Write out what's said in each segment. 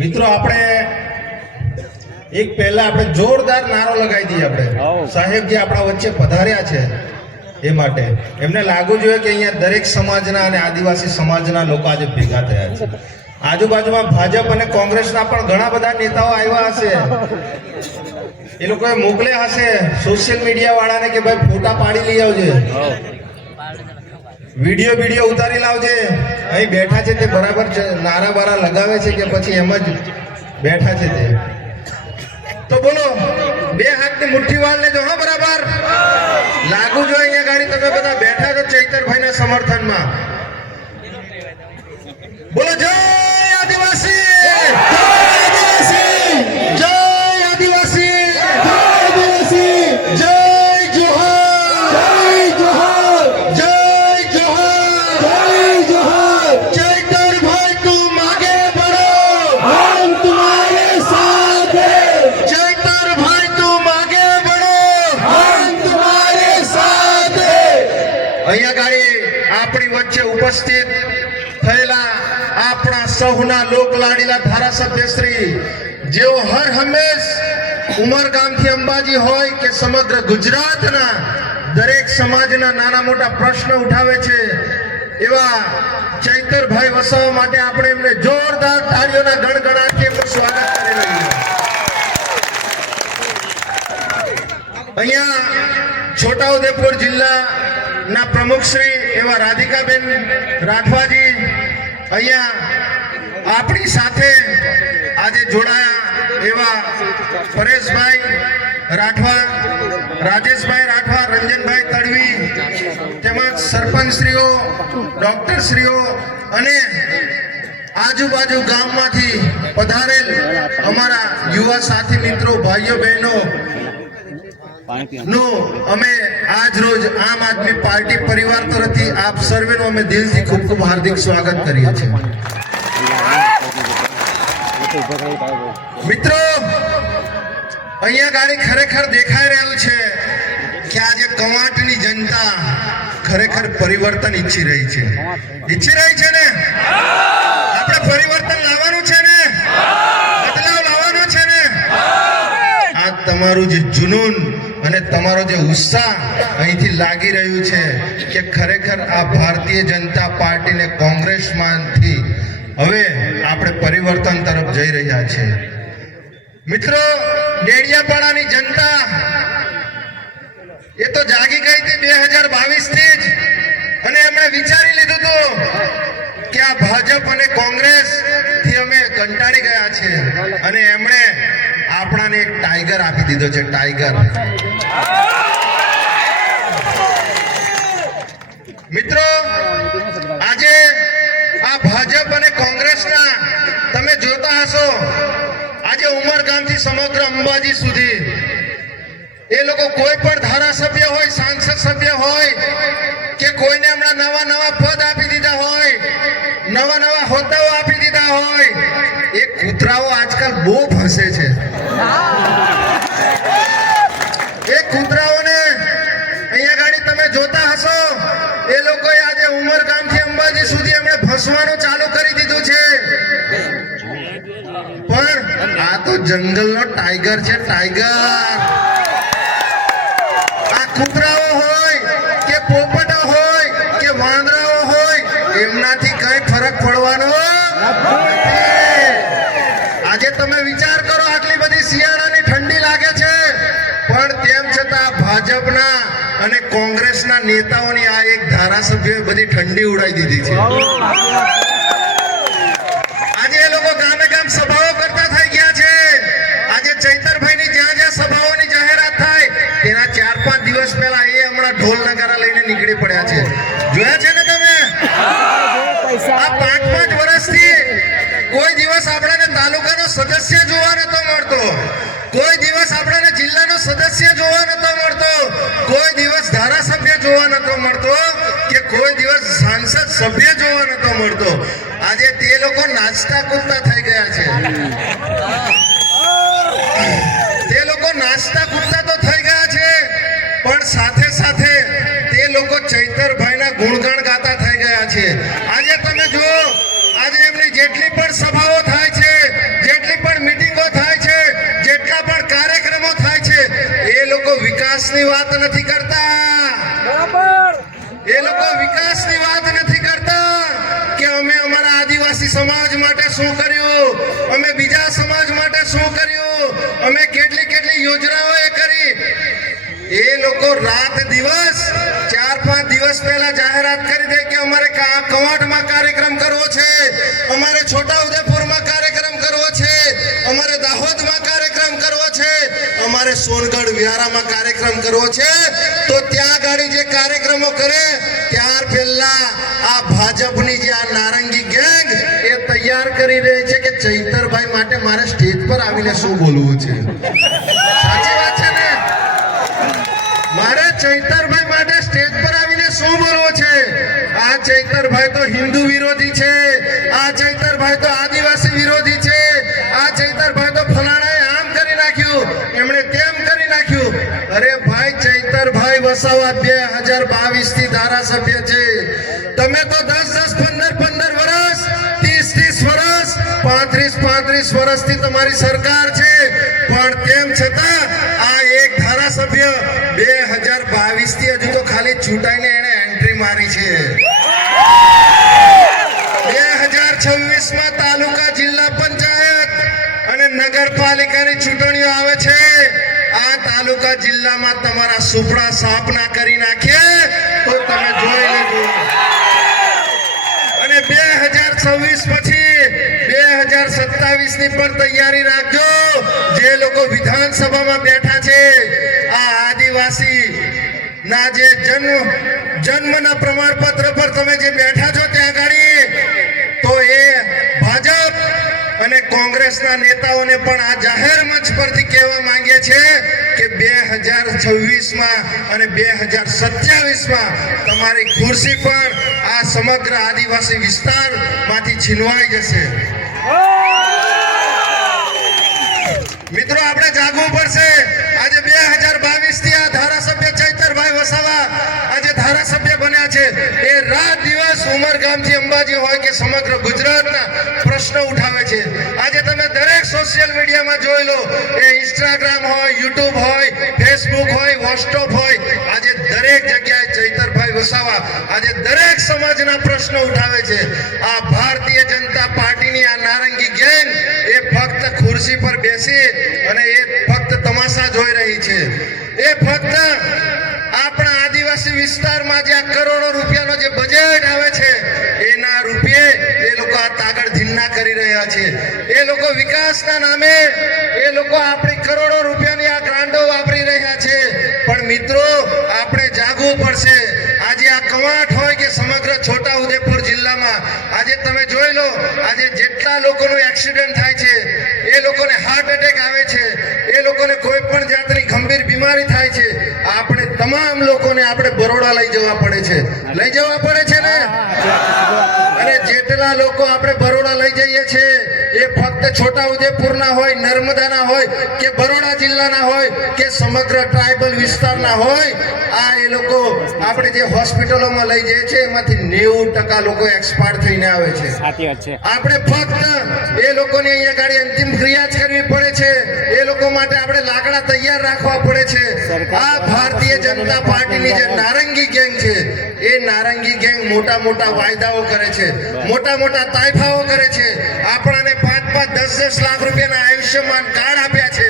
મિત્રો આપણે એક પહેલા આપણે જોરદાર નારો લગાવી દઈએ આપણે. સાહેબ જે આપણા વચ્ચે પધાર્યા છે એ માટે. એમને લાગવું જોઈએ કે અહીંયા દરેક સમાજના અને આદિવાસી સમાજના લોકો આજે ભેગા થયા છે. આજુબાજુમાં ભાજપ અને કોંગ્રેસના પણ ઘણા બધા નેતાઓ આવ્યા હશે. એ લોકોએ મોકલ્યા હશે સોશિયલ મીડિયા વાળાને કે ભાઈ ફોટા પાડી લઈ આવજે. વીડિયો વીડિયો ઉતારી લાવજે. અહીં બેઠા છે તે બરાબર નારા બારા લગાવે છે કે પછી એમ જ બેઠા છે તે. તો બોલો, બે હાથની મુઠ્ઠી વાળ લેજો, હા, બરાબર? લાગુ જો અહીંયા ગાડી, તમે બધા બેઠા છો ચૈતરભાઈના સમર્થનમાં. બોલો, જય આદિવાસી! ઉપસ્થિત થયેલા આપણા સૌના લોકલાડીલા ધારાસભ્ય શ્રી, જેઓ હર હંમેશ ઉમરગામથી અંબાજી હોય કે સમગ્ર ગુજરાતના દરેક સમાજના નાના મોટા પ્રશ્ન ઉઠાવે છે, એવા ચૈતરભાઈ વસાવા માટે આપણે એમને જોરદાર તાળીઓના ગણગણાટથી એમનું સ્વાગત કરી રહ્યું અહીંયા છોટાઉદેપુર જિલ્લાના પ્રમુખ શ્રી એવા રાધિકાબેન રાઠવાજી અહીંયા આપણી સાથે આજે જોડાયા એવા પરેશભાઈ રાઠવા, રાજેશભાઈ રાઠવા, રંજનભાઈ તડવી, તેમજ સરપંચશ્રીઓ, ડોક્ટરશ્રીઓ અને આજુબાજુ ગામમાંથી પધારેલ અમારા યુવા સાથી મિત્રો, ભાઈઓ, બહેનો નું, અમે આજ રોજ આમ આદમી પાર્ટી પરિવાર તરફથી આપ સર્વેનું અમે દિલથી ખૂબ ખૂબ હાર્દિક સ્વાગત કરીએ છીએ. મિત્રો, અહીંયા ગાડી ખરેખર દેખાઈ રહ્યું છે કે આજે કવાંટની જનતા ખરેખર પરિવર્તન ઈચ્છી રહી છે. ઈચ્છી રહી છે ને? આપણે પરિવર્તન લાવવાનું છે ને? બદલાવ લાવવાનો છે ને? આ તમારું જે જુનૂન અને તમારો જે ઉત્સાહ અહીંથી લાગી રહ્યું છે કે ખરેખર આ ભારતીય જનતા પાર્ટીને કોંગ્રેસમાંથી હવે આપણે પરિવર્તન તરફ જઈ રહ્યા છે. મિત્રો, ડેડિયાપાડાની જનતા, એ તો જાગી ગઈ હતી બે હજાર બાવીસથી જ. અને એમણે વિચારી લીધું હતું કે આ ભાજપ અને કોંગ્રેસથી અમે કંટાળી ગયા છે અને એમણે આપણાને એક ટાઈગર આપી દીધો છે ટાઈગર મિત્રો, આજે આ ભાજપ અને કોંગ્રેસના તમે જોતા હશો, આજે ઉમરગામથી સમગ્ર અંબાજી સુધી એ લોકો કોઈ પણ ધારાસભ્ય હોય, સાંસદ સભ્ય હોય, કે કોઈને હમણાં નવા નવા પદ આપી દીધા હોય, નવા નવા હોદ્દાઓ આપી દીધા હોય એ કૂતરાઓ આજકાલ બહુ ફસે છે. એ કૂતરાઓને અહીંયા ગાડી તમે જોતા હશો, એ લોકોએ આજે ઉમરગામથી અંબાજી સુધી એમણે ફસવાનું ચાલુ કરી દીધું છે. પણ આ તો જંગલનો ટાઈગર છે, ટાઈગર. આ કૂતરાઓ હોય કે પોપટા હોય કે વાંદરાઓ હોય એમનાથી કઈ ફરક પડવાનો નથી. આજે તમે વિચાર કરો આટલી બધી શિયાળાની ઠંડી લાગે છે પણ તેમ છતાં ભાજપના અને કોંગ્રેસના નેતાઓની આ એક ધારાસભ્યોએ બધી ઠંડી ઉડાઈ દીધી છે. આજે એ લોકો ગામે ગામ સભાઓ કરતા થઈ ગયા છે. આજે ચૈતરભાઈની જ્યાં જ્યાં સભાઓની જાહેરાત થાય તેના ચાર પાંચ દિવસ પહેલા એ હમણાં ઢોલ નગારા લઈને નીકળી પડ્યા છે. જોયા છે ને તમે? આ પાંચ પાંચ વર્ષથી કોઈ દિવસ આપણને તાલુકાનો સદસ્ય જોવા નતો મળતો. કોઈ દિવસ આપણને જિલ્લાનો સદસ્ય જોવા નતો મળતો કોઈ દિવસ ધારાસભ્ય જોવા નતો મળતો કે કોઈ દિવસ સાંસદ સભ્ય જોવા નતો મળતો. આજે તે લોકો નાચતા કૂદતા થઈ ગયા છે. તે લોકો નાચતા કૂદતા તો થઈ ગયા છે પણ સાથે સાથે તે લોકો ચૈતરભાઈના ગુણગાન ગાતા થઈ ગયા છે આજે તમે જુઓ આજે એમની જેટલી પણ સભાઓ થાય છે જે વિકાસની વાત નથી કરતા એ લોકો વિકાસની વાત નથી કરતા કે અમે અમારા આદિવાસી સમાજ માટે શું કર્યું અમે બીજા સમાજ માટે શું કર્યું અમે કેટલી કેટલી યોજનાઓ એ કરી લોકો રાત દિવસ, ચાર પાંચ દિવસ પહેલા જાહેરાત કરી દે કે અમારે કવાંટમાં કાર્યક્રમ કરવો છે, અમારે છોટા ઉદેપુરમાં કાર્યક્રમ કરવો છે, અમારે દાહોદમાં કાર્યક્રમ કરવો છે, અમારે સોનગઢ વિહારામાં કાર્યક્રમ કરવો છે, તો ત્યાં ગાડી જે કાર્યક્રમો કરે, ત્યાર પહેલા આ ભાજપની જે આ નારંગી ગેંગ એ તૈયાર કરી રહી છે કે ચૈતરભાઈ માટે મારે સ્ટેજ પર આવીને શું બોલવું છે? ચૈતરભાઈ માટે સ્ટેજ પર આવીને શું બોલવો છે? આ ચૈતરભાઈ તો હિન્દુ વિરોધી છે. આ ચૈતરભાઈ તો આદિવાસી વિરોધી છે. આ ચૈતરભાઈ તો ફલાણાએ આમ કરી નાખ્યું. એમણે તેમ કરી નાખ્યું. અરે ભાઈ, ચૈતરભાઈ વસાવા બે હજાર બાવીસથી ધારાસભ્ય છે. તમે તો દસ દસ, પંદર પંદર વર્ષ ત્રીસ ત્રીસ વર્ષ પાંત્રીસ પાંત્રીસ વર્ષથી તમારી સરકાર છે. પણ તેમ છતાં આ એક ધારાસભ્ય બે થી હજુ તો ખાલી ચૂંટાઈને એને એન્ટ્રી મારી છે. બે હજાર છવ્વીસમાં તાલુકા જિલ્લા પંચાયત અને નગરપાલિકાની ચૂંટણીઓ આવે છે. આ તાલુકા જિલ્લામાં તમારા સુપડા સાફ ના કરી નાખીએ તો તમે જોઈ લેજો. અને બે હજાર છવ્વીસ પછી બે હજાર સત્તાવીસની પણ તૈયારી રાખજો. જે લોકો વિધાનસભામાં બેઠા છે, આ આદિવાસી ના, જે જન્મ, જન્મના પ્રમાણપત્ર પર તમે જે બેઠા છો ત્યાં ગાડી, તો એ ભાજપ અને કોંગ્રેસના નેતાઓને પણ આ જાહેર મંચ પરથી કહેવા માંગે છે કે બે હજાર છવ્વીસમાં અને બે હજાર સત્યાવીસમાં તમારી ખુરશી પણ આ સમગ્ર આદિવાસી વિસ્તારમાંથી છીનવાઈ જશે. મિત્રો, આપણે જાગવું પડશે. આજે બે હજાર બાવીસથી આ ધારાસભ્ય ચૈતરભાઈ વસાવા આજે ધારાસભ્ય બન્યા છે. એ રાત દિવસ ઉમરગામથી અંબાજી હોય કે સમગ્ર ગુજરાતના પ્રશ્નો ઉઠાવે છે. આજે તમે દરેક સોશિયલ મીડિયામાં જોઈ લો, એ ઇન્સ્ટાગ્રામ હોય યુટ્યુબ હોય ફેસબુક હોય વોટ્સઅપ હોય. આજે દરેક જગ્યાએ ચૈતરભાઈ વસાવા આજે દરેક સમાજના પ્રશ્નો ઉઠાવે છે. આ ભારતીય જનતા પાર્ટીની આ નારંગી ગેંગ એ ફક્ત ખુરશી પર બેસી અને એ ફક્ત તમાશા જોઈ રહી છે. એ ફક્ત આપણા આદિવાસી વિસ્તારમાં જે આ કરોડો રૂપિયાનો જે બજેટ આવે છે, એના રૂપિયે એ લોકો આ તાગડ ધીન્ના કરી રહ્યા છે. એ લોકો વિકાસના નામે એ લોકો આપણી કરોડો રૂપિયાની આ ગ્રાન્ટો વાપરી રહ્યા છે. પણ મિત્રો, આપણે જાગવું પડશે. કવાંટ હોય કે સમગ્ર છોટા ઉદેપુર જિલ્લામાં, આજે તમે જોઈ લો, આજે જેટલા લોકોનું એક્સિડન્ટ થાય છે, એ લોકોને હાર્ટ એટેક આવે છે, એ લોકોને કોઈ પણ જાતની ગંભીર બીમારી થાય છે, આપણે તમામ લોકોને આપણે બરોડા લઈ જવા પડે છે. લઈ જવા પડે છે ને? અને જેટલા લોકો આપણે બરોડા લઈ જઈએ છીએ એ ફક્ત છોટા ઉદેપુરના હોય નર્મદાના હોય કે બરોડા જિલ્લાના હોય કે સમગ્ર ટ્રાઇબલ વિસ્તારના હોય આ એ લોકો આપણે જે હોસ્પિટલોમાં લઈ જઈએ છીએ એમાંથી નેવું ટકા લોકો એક્સપાયર થઈને આવે છે. આપણે ફક્ત એ લોકોની અહીંયા ગાડી અંતિમ ક્રિયા જ કરવી પડે છે. એ લોકો માટે આપણે લાકડા તૈયાર રાખવા પડે છે. આ ભારતીય જનતા પાર્ટીની જે નારંગી ગેંગ છે એ નારંગી ગેંગ મોટા મોટા વાયદાઓ કરે છે મોટા મોટા તાઇફાઓ કરે છે. આપણાને પાંચ પાંચ દસ દસ લાખ રૂપિયાના આયુષ્યમાન કાર્ડ આપ્યા છે.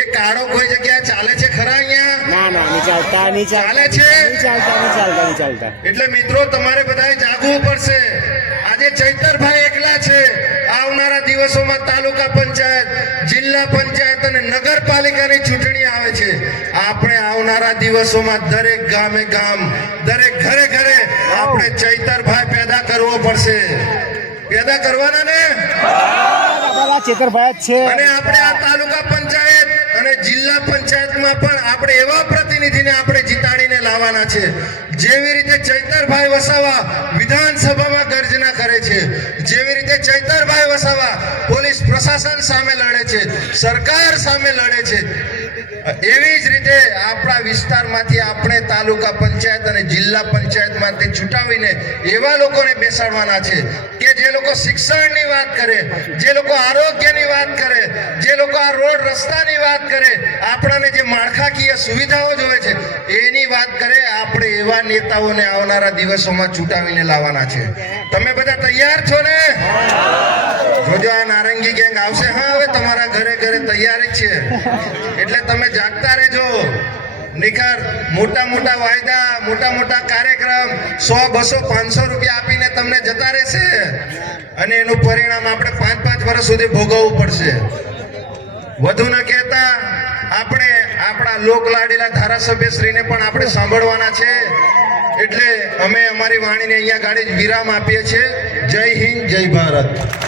એ કાળો કોઈ જગ્યાએ ચાલે છે ખરા અહીંયા? ના ના ચાલતા નહીં ચાલે છે? ચાલતા નહીં ચાલતા નહીં ચાલતા. એટલે મિત્રો તમારે બધાએ જાગવું પડશે. આજે ચૈતરભાઈ એકલા છે. આવનારા દિવસોમાં તાલુકા પંચાયત જિલ્લા પંચાયત અને નગરપાલિકાની ચૂંટણી આવે છે. આપણે આવનારા દિવસોમાં દરેક ગામે ગામ દરેક ઘરે ઘરે આપણે ચૈતરભાઈ પેદા કરવો પડશે. પેદા કરવાના ને? ચેતરભાઈ છે. અને આપણે આ તાલુકા જિલ્લા પંચાયતમાં પણ આપણે એવા પ્રતિનિધિને આપણે જીતાડીને લાવવાના છે. જેવી રીતે ચૈતરભાઈ વસાવા વિધાનસભામાં ગર્જના કરે છે, જેવી રીતે ચૈતરભાઈ વસાવા પોલીસ પ્રશાસન સામે લડે છે, સરકાર સામે લડે છે એવી જ રીતે આપણા વિસ્તારમાંથી આપણે તાલુકા પંચાયત અને જિલ્લા પંચાયતમાંથી છૂટાવીને એવા લોકોને બેસાડવાના છે કે જે લોકો શિક્ષણની વાત કરે, જે લોકો આરોગ્યની વાત કરે, જે લોકો આ રોડ રસ્તાની વાત કરે, આપણાને જે માળખાકીય સુવિધાઓ જોવે છે, એની વાત કરે, આપણે એવા નેતાઓને આવનારા દિવસોમાં ચૂંટાવીને લાવવાના છે. તમે બધા તૈયાર છો ને? જોજો આ નારંગી ગેંગ આવશે. હા, હવે તમારા ઘરે ઘરે તૈયાર જ છે. એટલે તમે જાગતા રહેજો. નિખર, મોટા મોટા વાયદા, મોટા મોટા કાર્યક્રમ, સો, બસો, પાંચસો રૂપિયા આપીને તમને જતા રહેશે. અને એનું પરિણામ આપણે પાંચ પાંચ વર્ષ સુધી ભોગવવું પડશે. વધુ ન કહેતા, આપણે આપણા લોકલાડીલા ધારાસભ્યશ્રીને પણ આપણે સાંભળવાના છે. એટલે અમે અમારી વાણીને અહીંયા ગાડી વિરામ આપીએ છીએ. જય હિન્દ, જય ભારત.